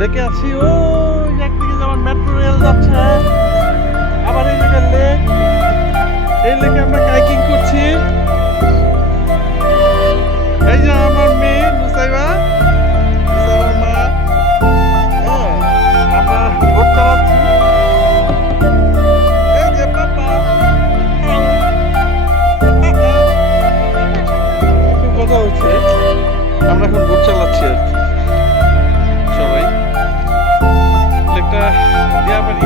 লেকে আছি। ওই একদিকে যেমন মেট্রো রেল যাচ্ছে, আবার এই জায়গায় লেক। এই লেকে আমরা কাইকিং করছি। এই যে আমার মেয়ে নুসাইবা, নুসাইবার মা। হ্যাঁ, আমরা বোট চালাচ্ছি। এই যে পাপা, খুব মজা হচ্ছে। আমরা এখন বোট চালাচ্ছি আর কি সবাই। লেকটা দিয়াবাড়ি,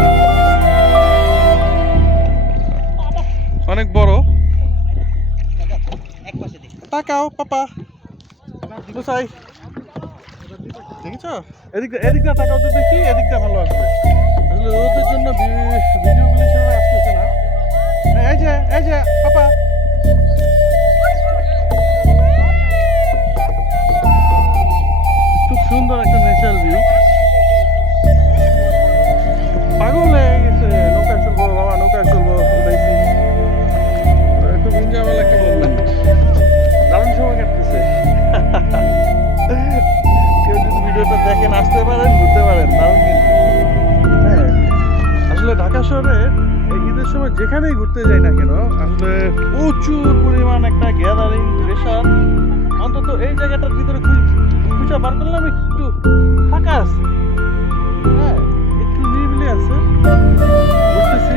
অনেক বড়। তাকাও পাপা, নুসাই, দেখেছো? এদিকটা তাকাও তো দেখি, এদিকটা ভালো আসবে। আসলে রোদের জন্য ভিডিওগুলি সেভাবে আসতেছে না। এই যে পাপা, খুব সুন্দর একটা ন্যাচারাল ভিউ। পাগল হয়ে গেছে, নৌকায় চলবো বাবা, নৌকায় চলবো। উঠাইছি, খুব এনজয়েবল একটা মুভমেন্ট, দারুণ সময় কাটতেছে। কেউ যদি ভিডিওটা দেখেন, আসতে পারেন, ঘুরতে পারেন, দারুণ কিন্তু। হ্যাঁ, আসলে ঢাকা শহরে এই ঈদের সময় যেখানেই ঘুরতে যাই না কেন, আসলে প্রচুর পরিমাণ একটা গ্যাদারিং প্রেশার। অন্তত এই জায়গাটার ভিতরে খুঁজা বার করলাম একটু ফাঁকা আছে। হ্যাঁ, একটু নিরিবিলি আছে, ঘুরতেছি।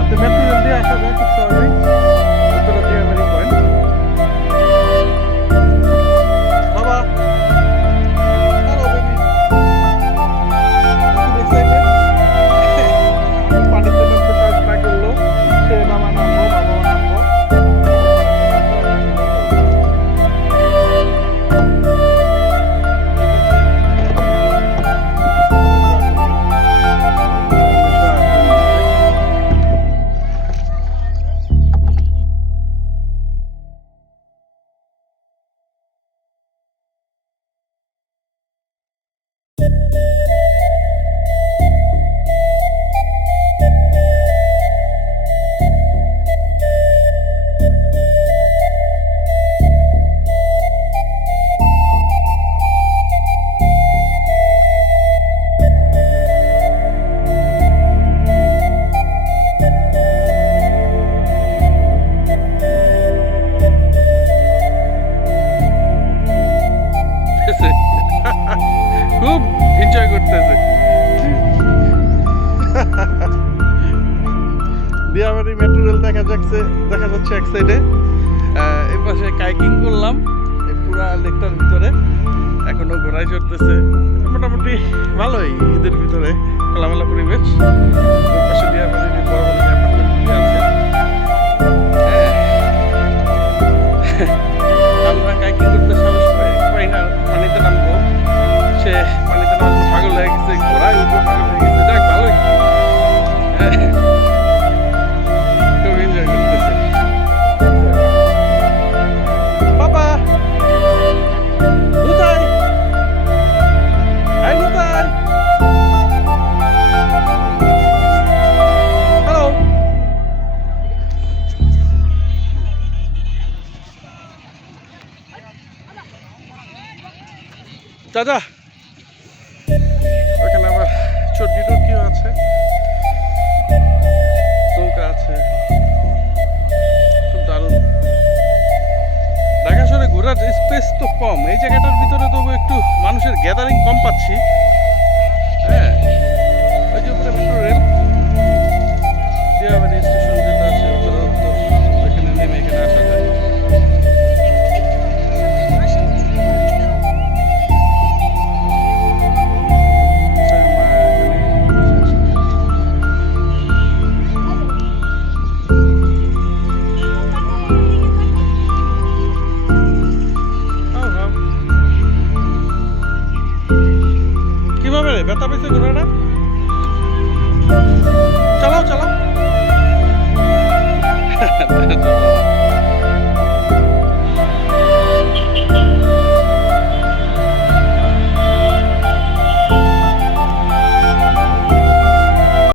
আপনি মেট্রো রেল দিয়ে আসা যায় খুব সহজেই উত্তরা দিয়াবাড়ি পয়েন্ট। বাবা, হ্যালো বেবি, খুব এক্সাইটেড। পানিতে নামতে সাহস না করলো, সে মামা নামবো, বাবাও নামবো। খুব এনজয় করতেছে। দিয়াবাড়ি মেট্রো রেল দেখা যাচ্ছে এক সাইডে। এই পাশে কাইকিং করলাম এই পুরা লেকটার ভিতরে। এখনো ঘোড়ায় চড়তেছে, মোটামুটি ভালোই ঈদের ভিতরে খোলামেলা পরিবেশ। ওই পাশে দিয়াবাড়ির বড় বড় অ্যাপার্টমেন্টগুলি আছে। আমরা কাইকিং করতে সাহস পাই না, পানিতে নামবো। সে পানিতে নামবো, পাগল হয়ে গেছে, ঘোড়ায় উঠবো, পাগল হয়ে গেছে। যাক, ভালোই, খুব এনজয় করতেছে। পাপা, লুতাই, হাই লুতাই, হ্যালো। দাদা, ওখানে আবার চর্কি টর্কিও আছে, নৌকা আছে, খুব দারুণ। ঢাকা শহরে ঘোরার স্পেস তো কম, এই জায়গাটার ভিতরে তবু একটু মানুষের গ্যাদারিং কম পাচ্ছি। হ্যাঁ, ওই যে উপরে মেট্রো রেল, দিয়াবাড়ি স্টেশন যেটা আছে উত্তর, ওইখানে নেমে এখানে আসা যায়। কিভাবে রে ব্যথা পেয়েছে ঘোড়াটা? চালাও চালাও।